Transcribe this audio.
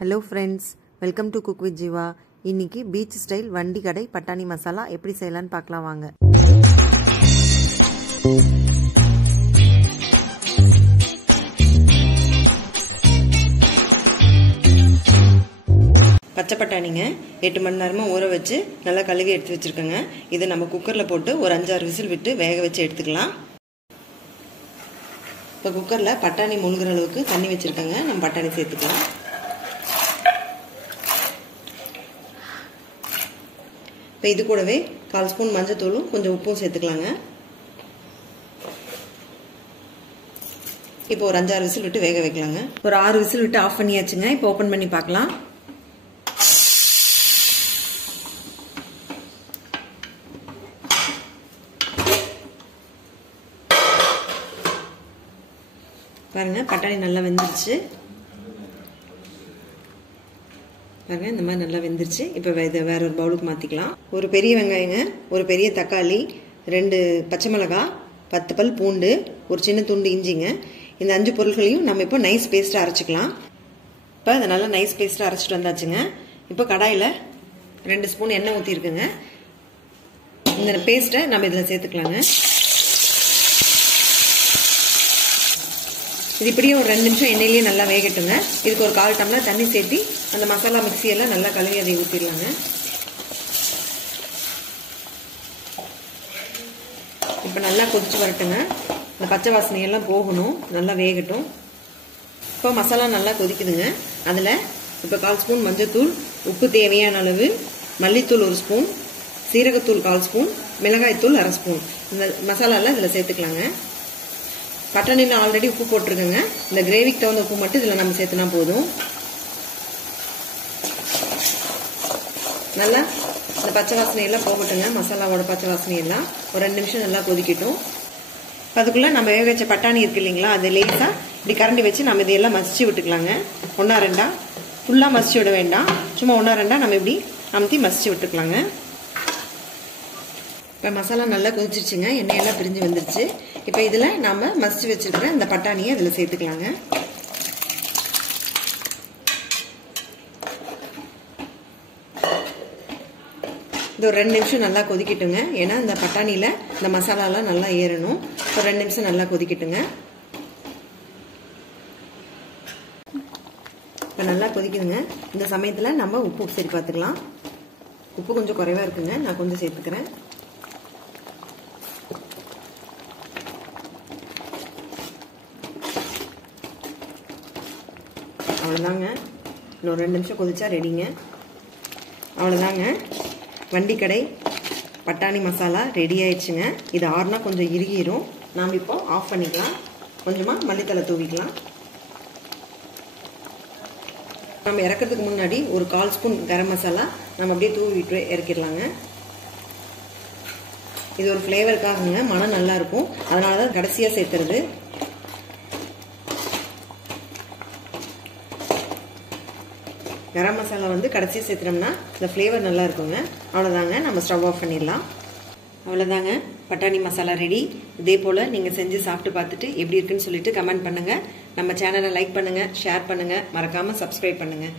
Hello friends, welcome to Cook with Jiva. இன்னைக்கு beach style வண்டி கடை பட்டாணி மசாலா எப்படி செய்யலாம்னு பார்க்கலாம் வாங்க. பச்சை பட்டாணிங்க 8 மணி நேரமா ஊற வச்சு நல்லா கழுவி எடுத்து வச்சிருக்கேங்க. இதை நம்ம குக்கர்ல போட்டு ஒரு 5-6 விசில் விட்டு வேக வச்சு எடுத்துக்கலாம். இப்போ குக்கர்ல பட்டாணி முழுகிற அளவுக்கு தண்ணி வச்சிருக்கேங்க. நம்ம பட்டாணி சேர்த்துக்கலாம். இப்போ இது கூடவே 1/4 ஸ்பூன் மஞ்சள் தூளும் கொஞ்சம் உப்பும் சேர்த்துக்கலாங்க. இப்போ ஒரு 5-6 விசில் விட்டு வேக வைக்கலாங்க. ஒரு 6 விசில் விட்டு ஆஃப் பண்ணியாச்சுங்க. இப்போ ஓபன் பண்ணி பார்க்கலாம். பாருங்க பட்டாணி நல்லா வெந்துருச்சு. பாருங்க இந்த மாதிரி நல்லா வெந்துருச்சு. இப்போ இதை வேற ஒரு பவுலுக்கு மாற்றிக்கலாம். ஒரு பெரிய வெங்காயங்க, ஒரு பெரிய தக்காளி, 2 பச்சை மிளகாய், 10 பல் பூண்டு, ஒரு சின்ன துண்டு இஞ்சிங்க. இந்த 5 பொருட்களையும் நம்ம இப்போ நைஸ் பேஸ்ட்டாக அரைச்சிக்கலாம். இப்போ இதை நல்லா நைஸ் பேஸ்ட்டாக அரைச்சிட்டு வந்தாச்சுங்க. இப்போ கடாயில் 2 ஸ்பூன் எண்ணெய் ஊற்றிருக்குங்க. இந்த பேஸ்ட்டை நம்ம இதில் சேர்த்துக்கலாங்க. இது இப்படியே ஒரு 2 நிமிஷம் எண்ணெயிலேயே நல்லா வேகட்டுங்க. இதுக்கு ஒரு 1/4 டம்ளர் தண்ணி சேர்த்து அந்த மசாலா மிக்சியெல்லாம் நல்லா கழுவி அதை ஊற்றிடலாங்க. இப்போ நல்லா கொதிச்சு வரட்டுங்க. இந்த பச்சை வாசனையெல்லாம் போகணும், நல்லா வேகட்டும். இப்போ மசாலா நல்லா கொதிக்குதுங்க. அதில் இப்போ 1/4 ஸ்பூன் மஞ்சள்தூள், உப்பு தேவையான அளவு, மல்லித்தூள் 1 ஸ்பூன், சீரகத்தூள் 1/4 ஸ்பூன், மிளகாய்த்தூள் 1/2 ஸ்பூன். இந்த மசாலாலாம் இதில் சேர்த்துக்கலாங்க. பட்டாணியில் ஆல்ரெடி உப்பு போட்டிருக்குங்க. இந்த கிரேவிக்கு தகுந்த உப்பு மட்டும் இதில் நம்ம சேர்த்துனா போதும். நல்லா இந்த பச்சை வாசனையெல்லாம் போகட்டுங்க. மசாலாவோட பச்சை வாசனையெல்லாம் ஒரு 2 நிமிஷம் நல்லா கொதிக்கட்டும். அதுக்குள்ளே நம்ம வேக வச்ச பட்டாணி இருக்கு இல்லைங்களா, அது லேசாக இப்படி கரண்டி வச்சு நம்ம இதையெல்லாம் மசிச்சு விட்டுக்கலாங்க. 1-2 ஃபுல்லாக மசிச்சு விட வேண்டாம். சும்மா 1-2 நம்ம இப்படி அமுத்தி மசிச்சு விட்டுக்கலாங்க. இப்போ மசாலா நல்லா கொதிச்சிருச்சுங்க. எண்ணெயெல்லாம் பிரிஞ்சு வந்துருச்சு. இப்போ இதில் நம்ம மசிச்சு வச்சிருக்கிற இந்த பட்டாணியை இதில் சேர்த்துக்கலாங்க. இது ஒரு 2 நிமிஷம் நல்லா கொதிக்கட்டுங்க. ஏன்னா இந்த பட்டாணியில் இந்த மசாலாலாம் நல்லா ஏறணும். ஒரு 2 நிமிஷம் நல்லா கொதிக்கட்டுங்க. இப்போ நல்லா கொதிக்குதுங்க. இந்த சமயத்தில் நம்ம உப்பு சரி பார்த்துக்கலாம். உப்பு கொஞ்சம் குறைவாக இருக்குங்க, நான் கொஞ்சம் சேர்த்துக்கிறேன். அவ்வளோதாங்க. இன்னொரு 2 நிமிஷம் கொதிச்சா ரெடிங்க. அவ்வளோதாங்க, வண்டி கடை பட்டாணி மசாலா ரெடி ஆயிடுச்சுங்க. இது ஆறுனா கொஞ்சம் இறுகிரும். நாம் இப்போ ஆஃப் பண்ணிக்கலாம். கொஞ்சமாக மல்லித்தலை தூவிக்கலாம். நம்ம இறக்கிறதுக்கு முன்னாடி ஒரு 1/4 ஸ்பூன் கரம் மசாலா நம்ம அப்படியே தூவிட்டு இறக்கிடலாங்க. இது ஒரு ஃப்ளேவருக்காகங்க, மனம் நல்லா இருக்கும். அதனால தான் கடைசியாக சேர்த்துறது. கரம் மசாலா வந்து கடைசியாக சேர்த்துனோம்னா இந்த ஃப்ளேவர் நல்லா இருக்குங்க. அவ்வளோதாங்க, நம்ம ஸ்டவ் ஆஃப் பண்ணிடலாம். அவ்வளோதாங்க, பட்டாணி மசாலா ரெடி. இதே போல் நீங்கள் செஞ்சு சாப்பிட்டு பார்த்துட்டு எப்படி இருக்குன்னு சொல்லிட்டு கமெண்ட் பண்ணுங்கள். நம்ம சேனலை லைக் பண்ணுங்கள், ஷேர் பண்ணுங்கள், மறக்காமல் சப்ஸ்கிரைப் பண்ணுங்கள்.